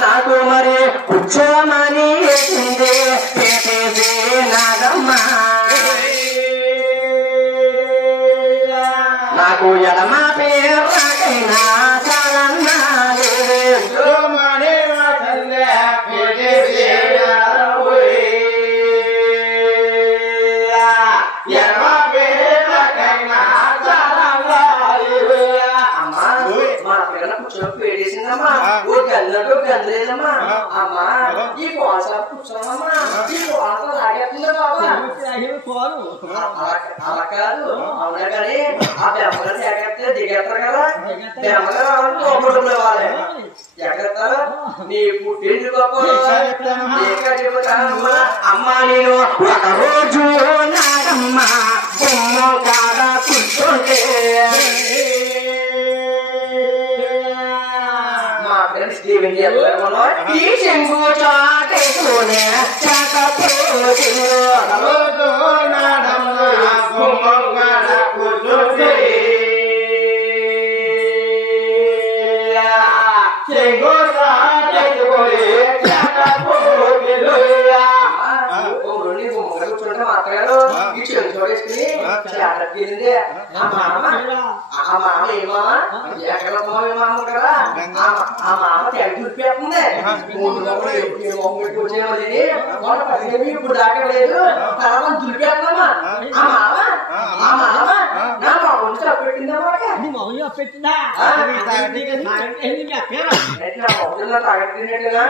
నాకు మరి కూర్చోమని పెట్టేసి నాదమ్మా నాకు ఎడమ పేరైనా చాలన్నా పేడేసిందమ్మా ఓ గల్లతో గల్లేదమ్మా అమ్మా ఈ కోస కూర్చోనమ్మా ఈ కోస లాగేస్తుందా బాబా అలా కాదు అవునా కానీ ఆ బెమ్మగా ఎగెత్తే దిగేస్తారు కదా బెమ్మగా రావాలి వాళ్ళే ఎగెత్తారు నీ పుట్టింది గొప్ప చెబుతానమ్మా అమ్మా నేను ఒక రోజు నాగమ్మా బొమ్మ కాడ కూర్చుంటే ఈ చెంగు చాటేసుకునే కూర్చుంటే మాట్లాడు ఈ చెంగు చూడేసుకుని చాటేసింది ఆ మామ ఏమామా ఎక్కడ మామ కదా ఆ మామ తెగ దులిపేస్తుంది ఇప్పుడు దాకా లేదు తర్వాత దులిపేస్తుందమ్మా ఆ మామ నా మామూలు పెట్టిందమ్మా పెట్టిందా తాగట్టినట్టుగా